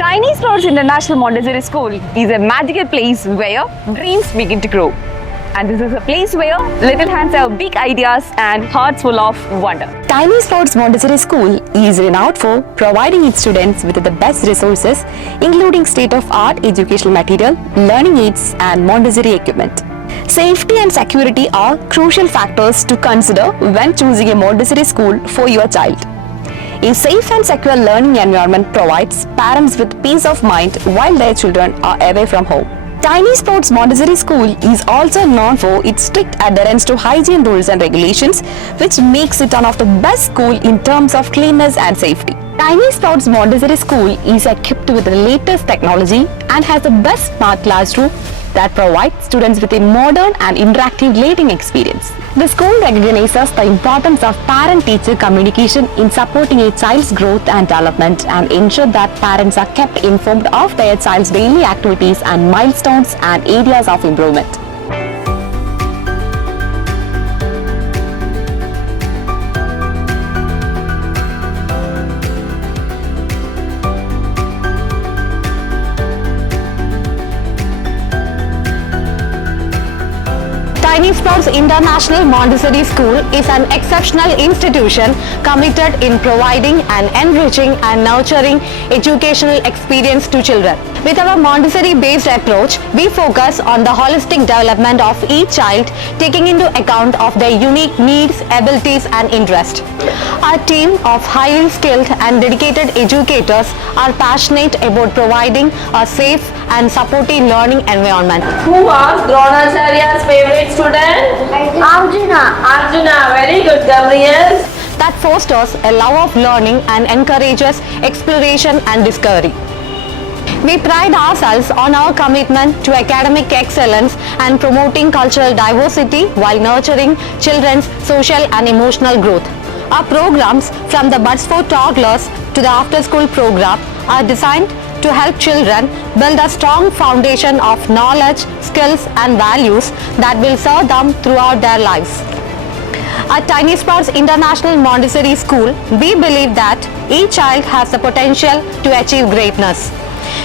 Tiny Sprouts International Montessori School is a magical place where dreams begin to grow. And this is a place where little hands have big ideas and hearts full of wonder. Tiny Sprouts Montessori School is renowned for providing its students with the best resources, including state-of-art educational material, learning aids, and Montessori equipment. Safety and security are crucial factors to consider when choosing a Montessori school for your child. A safe and secure learning environment provides parents with peace of mind while their children are away from home. Tiny Sprouts Montessori School is also known for its strict adherence to hygiene rules and regulations, which makes it one of the best schools in terms of cleanliness and safety. Tiny Sprouts Montessori School is equipped with the latest technology and has the best smart classroom that provides students with a modern and interactive learning experience. The school recognizes the importance of parent-teacher communication in supporting a child's growth and development and ensure that parents are kept informed of their child's daily activities and milestones and areas of improvement. Tiny Sprouts International Montessori School is an exceptional institution committed in providing an enriching and nurturing educational experience to children. With our Montessori-based approach, we focus on the holistic development of each child, taking into account of their unique needs, abilities, and interests. Our team of highly skilled and dedicated educators are passionate about providing a safe and supportive learning environment. Who was Dronacharya's favorite student? Arjuna, very good, Gabriel. That fosters a love of learning and encourages exploration and discovery. We pride ourselves on our commitment to academic excellence and promoting cultural diversity while nurturing children's social and emotional growth. Our programs, from the Buds for Toddlers to the after-school program, are designed to help children build a strong foundation of knowledge, skills, and values that will serve them throughout their lives. At Tiny Sprouts International Montessori School, we believe that each child has the potential to achieve greatness.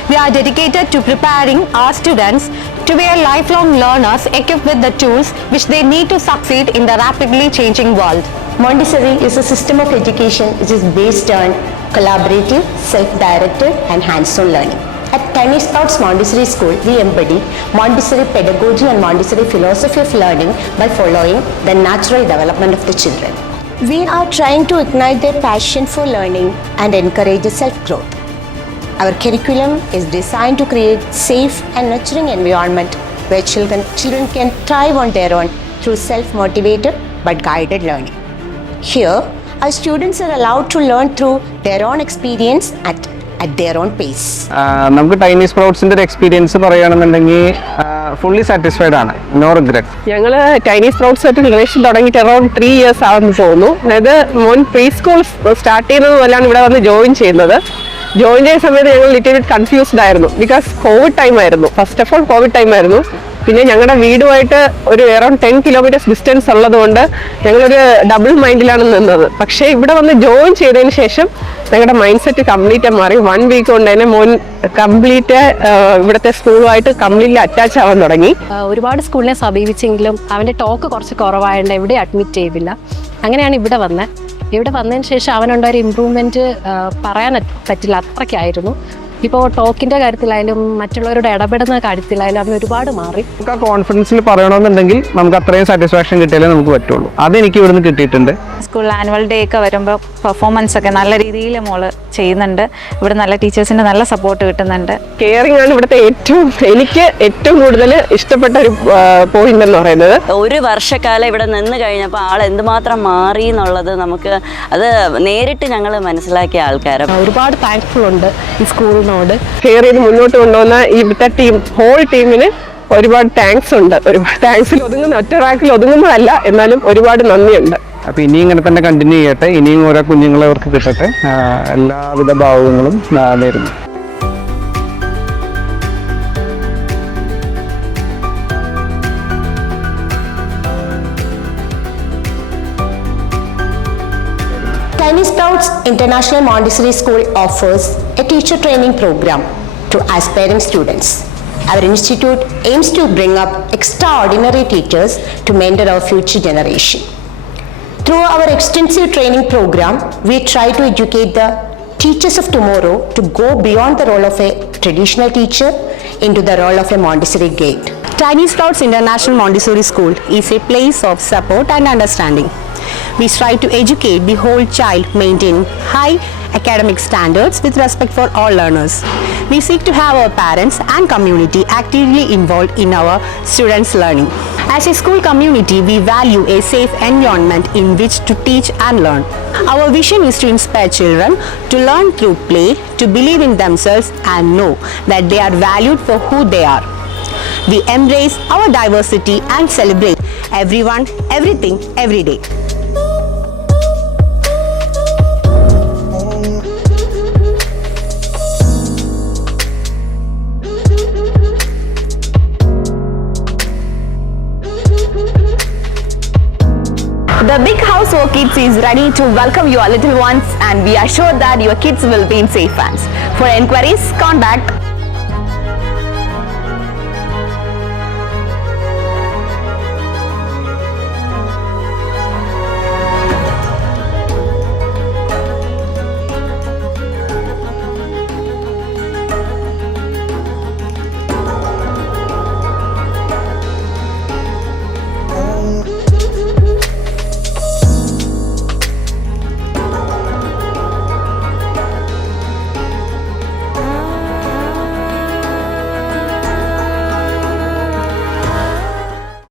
We are dedicated to preparing our students to be lifelong learners equipped with the tools which they need to succeed in the rapidly changing world. Montessori is a system of education which is based on collaborative, self-directed and hands-on learning. At Tiny Sprouts Montessori School, we embody Montessori pedagogy and Montessori philosophy of learning by following the natural development of the children. We are trying to ignite their passion for learning and encourage self-growth. Our curriculum is designed to create safe and nurturing environment where children can thrive on their own through self-motivated but guided learning. Here, our students are allowed to learn through their own experience at their own pace. നമുക്ക് ടൈനി സ്പ്രൗട്ട്സിൻ്റെ ഒരു എക്സ്പീരിയൻസ് പറയുകയാണെന്നുണ്ടെങ്കിൽ fully satisfied ആണ്, no regret. ഞങ്ങൾ tiny sprouts ആയിട്ട് റിലേഷൻ തുടങ്ങിയിട്ട് അറൌണ്ട് 3 years ആണെന്ന് തോന്നുന്നു. അതായത് മോൻ പ്രീ സ്കൂൾ സ്റ്റാർട്ട് ചെയ്യുന്നത് പോലെയാണ് ഇവിടെ വന്ന് ജോയിൻ ചെയ്യുന്നത്. ജോയിൻ ചെയ്യുന്ന സമയത്ത് ഞങ്ങൾ ലിറ്റിൽ ബിറ്റ് കൺഫ്യൂസ്ഡ് ആയിരുന്നു, ബിക്കോസ് കോവിഡ് ടൈം ആയിരുന്നു. First of all Covid time ആയിരുന്നു. പിന്നെ ഞങ്ങളുടെ വീടുമായിട്ട് ഒരു അറൌണ്ട് 10 kilometers ഡിസ്റ്റൻസ് ഉള്ളതുകൊണ്ട് ഞങ്ങളൊരു ഡബിൾ മൈൻഡിലാണ് നിന്നത്. പക്ഷേ ഇവിടെ വന്ന് ജോയിൻ ചെയ്തതിന് ശേഷം ഞങ്ങളുടെ മൈൻഡ് സെറ്റ് കംപ്ലീറ്റ് മാറി. 1 week കൊണ്ട് തന്നെ മോൻ കംപ്ലീറ്റ് ഇവിടുത്തെ സ്കൂളുമായിട്ട് കംപ്ലീറ്റ്ലി അറ്റാച്ച് ആവാൻ തുടങ്ങി. ഒരുപാട് സ്കൂളിനെ സമീപിച്ചെങ്കിലും അവൻ്റെ ടോക്ക് കുറച്ച് കുറവായതുകൊണ്ട് എവിടെ അഡ്മിറ്റ് ചെയ്തില്ല. അങ്ങനെയാണ് ഇവിടെ വന്നത്. ഇവിടെ വന്നതിന് ശേഷം അവനുണ്ടായ ഇമ്പ്രൂവ്മെൻറ്റ് പറയാൻ പറ്റില്ല, അത്രയ്ക്കായിരുന്നു. ഇപ്പോൾ ടോക്കിൻ്റെ കാര്യത്തിലായാലും മറ്റുള്ളവരുടെ ഇടപെടുന്ന കാര്യത്തിലായാലും അവൻ ഒരുപാട് മാറി. നമുക്ക് ആ കോൺഫിഡൻസിൽ പറയണമെന്നുണ്ടെങ്കിൽ നമുക്ക് അത്രയും സാറ്റിസ്ഫാക്ഷൻ കിട്ടിയാലേ നമുക്ക് പറ്റുള്ളൂ. അതെനിക്ക് ഇവിടുന്ന് കിട്ടിയിട്ടുണ്ട്. സ്കൂളിൽ ആനുവൽ ഡേ ഒക്കെ വരുമ്പോൾ പെർഫോമൻസ് ഒക്കെ നല്ല രീതിയിൽ മോള് ചെയ്യുന്നുണ്ട്. ഇവിടെ നല്ല ടീച്ചേഴ്സിൻ്റെ നല്ല സപ്പോർട്ട് കിട്ടുന്നുണ്ട്. കെയറിംഗ് ആണ് ഇവിടുത്തെ എനിക്ക് ഏറ്റവും കൂടുതൽ ഇഷ്ടപ്പെട്ട ഒരു പോയിന്റ് എന്ന് പറയുന്നത്. ഒരു വർഷക്കാലം ഇവിടെ നിന്ന് കഴിഞ്ഞപ്പോൾ ആൾ എന്തുമാത്രം മാറി എന്നുള്ളത് നമുക്ക് അത് നേരിട്ട് ഞങ്ങൾ മനസ്സിലാക്കിയ ആൾക്കാരാണ്. ഒരുപാട് താങ്ക്ഫുൾ ഉണ്ട് ഈ സ്കൂളിനോട്. കെയർ ചെയ്ത് മുന്നോട്ട് കൊണ്ടുപോകുന്ന ഇവിടുത്തെ ടീം, ഹോൾ ടീമിന് ഒരുപാട് താങ്ക്സ് ഉണ്ട്. ഒരുപാട് താങ്ക്സിൽ ഒതുങ്ങുന്ന ഒറ്റ റാക്കിൽ ഒതുങ്ങുന്നതല്ല, എന്നാലും ഒരുപാട് നന്ദിയുണ്ട്. അപ്പോൾ ഇനിയും ഇങ്ങനെ തന്നെ കണ്ടിന്യൂ ചെയ്യട്ടെ. ഇനിയും ഓരോ കുഞ്ഞുങ്ങളെ അവർക്ക് കിട്ടട്ടെ. എല്ലാവിധ ഭാവങ്ങളും നേരുന്നു. Tiny Sprouts Starts International Montessori School offers a teacher training program to aspiring students. Our institute aims to bring up extraordinary teachers to mentor our future generation. Through our extensive training program, we try to educate the teachers of tomorrow to go beyond the role of a traditional teacher into the role of a Montessori guide. Tiny Sprouts International Montessori School is a place of support and understanding. We strive to educate the whole child, maintaining high academic standards with respect for all learners. We seek to have our parents and community actively involved in our students' learning. As a school community, we value a safe environment in which to teach and learn. Our vision is to inspire children to learn through play, to believe in themselves and know that they are valued for who they are. We embrace our diversity and celebrate everyone, everything, every day. The Big House for Kids is ready to welcome your little ones, and we are sure that your kids will be in safe hands. For enquiries, contact